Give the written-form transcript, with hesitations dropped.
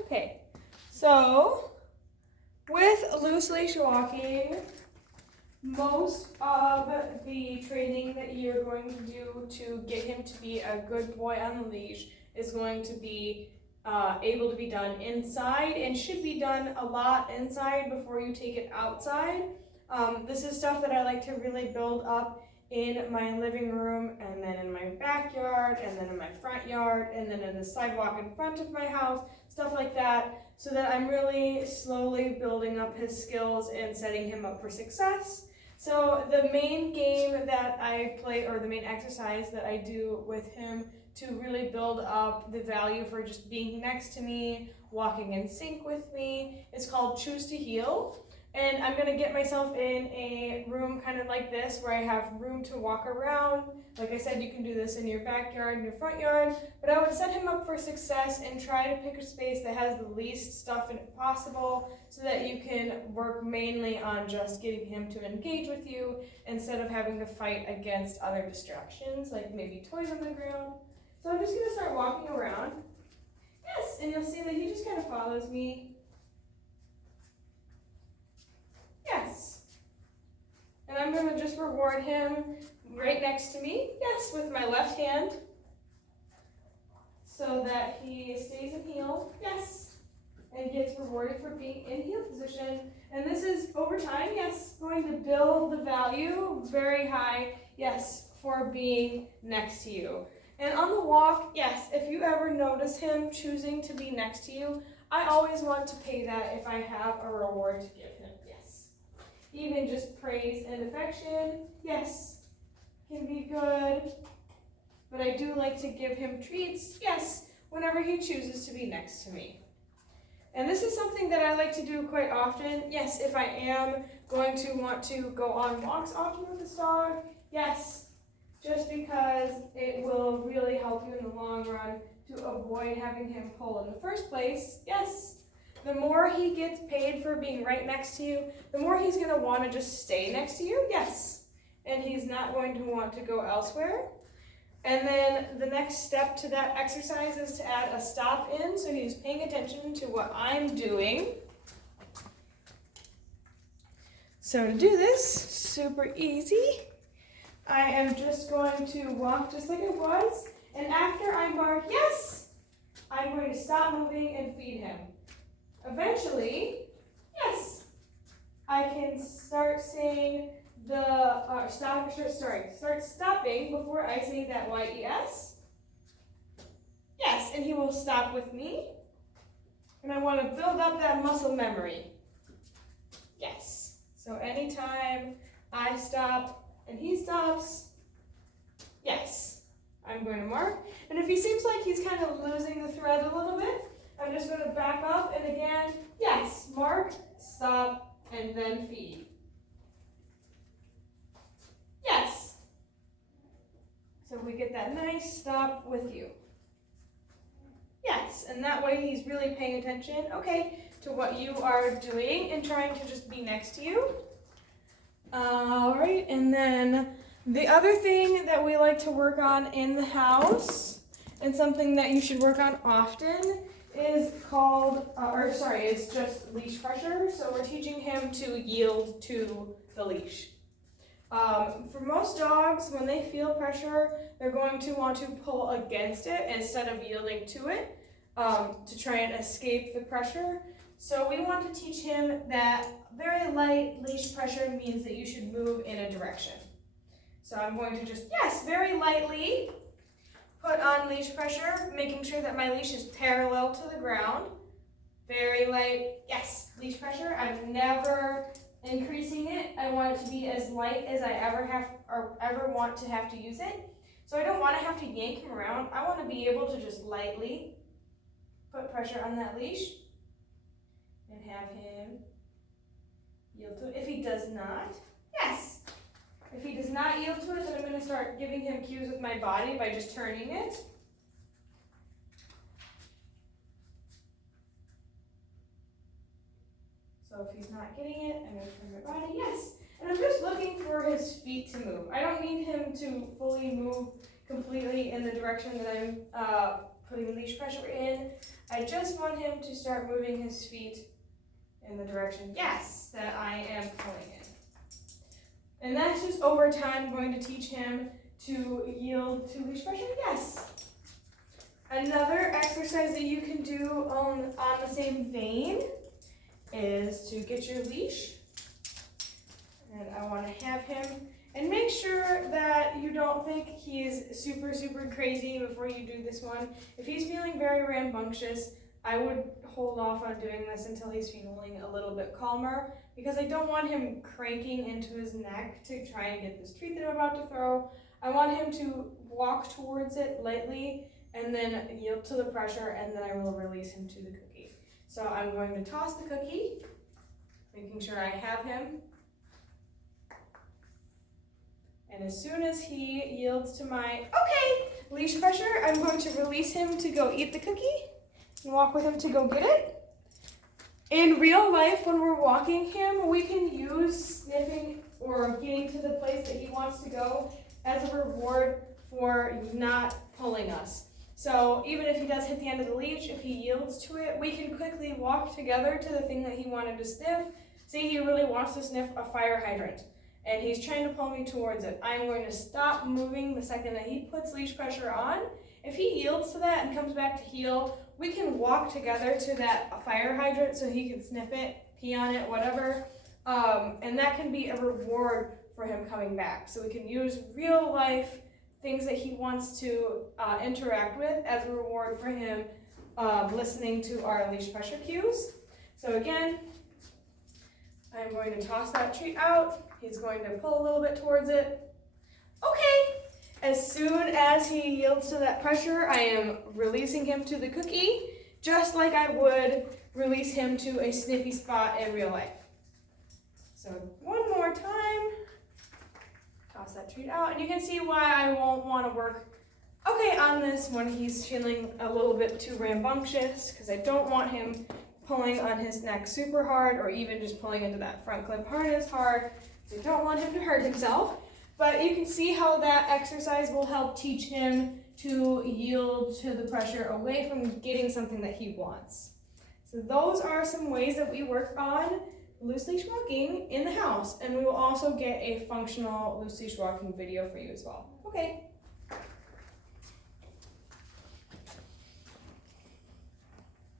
Okay, so with loose leash walking, most of the training that you're going to do to get him to be a good boy on the leash is going to be able to be done inside and should be done a lot inside before you take it outside. This is stuff that I like to really build up in my living room and then in my backyard and then in my front yard and then in the sidewalk in front of my house, stuff like that, so that I'm really slowly building up his skills and setting him up for success. So the main game that I play, or the main exercise that I do with him to really build up the value for just being next to me, walking in sync with me, is called Choose to Heal. And I'm gonna get myself in a room kind of like this where I have room to walk around. Like I said, you can do this in your backyard, in your front yard, but I would set him up for success and try to pick a space that has the least stuff in it possible so that you can work mainly on just getting him to engage with you instead of having to fight against other distractions, like maybe toys on the ground. So I'm just gonna start walking around. Yes, and you'll see that he just kind of follows me. Yes. And I'm going to just reward him right next to me, yes, with my left hand, so that he stays in heel, yes, and gets rewarded for being in heel position. And this is, over time, yes, going to build the value very high, yes, for being next to you. And on the walk, yes, if you ever notice him choosing to be next to you, I always want to pay that if I have a reward to give him. Even just praise and affection, yes, can be good. But I do like to give him treats, yes, whenever he chooses to be next to me. And this is something that I like to do quite often. Yes, if I am going to want to go on walks often with this dog, yes, just because it will really help you in the long run to avoid having him pull in the first place, yes. The more he gets paid for being right next to you, the more he's going to want to just stay next to you, yes. And he's not going to want to go elsewhere. And then the next step to that exercise is to add a stop in, so he's paying attention to what I'm doing. So to do this, super easy, I am just going to walk just like I was, and after I bark yes, I'm going to stop moving and feed him. Eventually, yes, I can start saying start stopping before I say that yes. Yes, and he will stop with me. And I want to build up that muscle memory. Yes. So anytime I stop and he stops, yes, I'm going to mark. And if he seems like he's kind of losing the thread a little bit, I'm just going to back up and again, yes, mark, stop, and then feed. Yes. So we get that nice stop with you. Yes, and that way he's really paying attention, okay, to what you are doing and trying to just be next to you. All right, and then the other thing that we like to work on in the house, and something that you should work on often, is is just leash pressure. So we're teaching him to yield to the leash. For most dogs, when they feel pressure, they're going to want to pull against it instead of yielding to it to try and escape the pressure. So we want to teach him that very light leash pressure means that you should move in a direction. So I'm going to just, yes, very lightly put on leash pressure, making sure that my leash is parallel to the ground. Very light, yes, leash pressure. I'm never increasing it. I want it to be as light as I ever want to have to use it. So I don't want to have to yank him around. I want to be able to just lightly put pressure on that leash and have him yield to it. If he does not, yes. If he does not yield to it, then I'm going to start giving him cues with my body by just turning it. So if he's not getting it, I'm going to turn my body, yes. And I'm just looking for his feet to move. I don't need him to fully move completely in the direction that I'm putting leash pressure in. I just want him to start moving his feet in the direction, yes, that I am pulling in. And that's just over time going to teach him to yield to leash pressure, yes. Another exercise that you can do on the same vein is to get your leash. And I want to have him, and make sure that you don't think he's super, super crazy before you do this one. If he's feeling very rambunctious, I would hold off on doing this until he's feeling a little bit calmer, because I don't want him cranking into his neck to try and get this treat that I'm about to throw. I want him to walk towards it lightly and then yield to the pressure, and then I will release him to the cookie. So I'm going to toss the cookie, making sure I have him. And as soon as he yields to my, okay, leash pressure, I'm going to release him to go eat the cookie and walk with him to go get it. In real life, when we're walking him, we can use sniffing or getting to the place that he wants to go as a reward for not pulling us. So even if he does hit the end of the leash, if he yields to it, we can quickly walk together to the thing that he wanted to sniff. Say he really wants to sniff a fire hydrant, and he's trying to pull me towards it. I'm going to stop moving the second that he puts leash pressure on. If he yields to that and comes back to heel, we can walk together to that fire hydrant so he can sniff it, pee on it, whatever. And that can be a reward for him coming back. So we can use real life things that he wants to interact with as a reward for him listening to our leash pressure cues. So again, I'm going to toss that treat out. He's going to pull a little bit towards it. Okay. As soon as he yields to that pressure, I am releasing him to the cookie, just like I would release him to a sniffy spot in real life. So one more time. Toss that treat out, and you can see why I won't want to work on this when he's feeling a little bit too rambunctious, because I don't want him pulling on his neck super hard, or even just pulling into that front clip harness hard. I don't want him to hurt himself, but you can see how that exercise will help teach him to yield to the pressure away from getting something that he wants. So those are some ways that we work on loose leash walking in the house, and we will also get a functional loose leash walking video for you as well. Okay.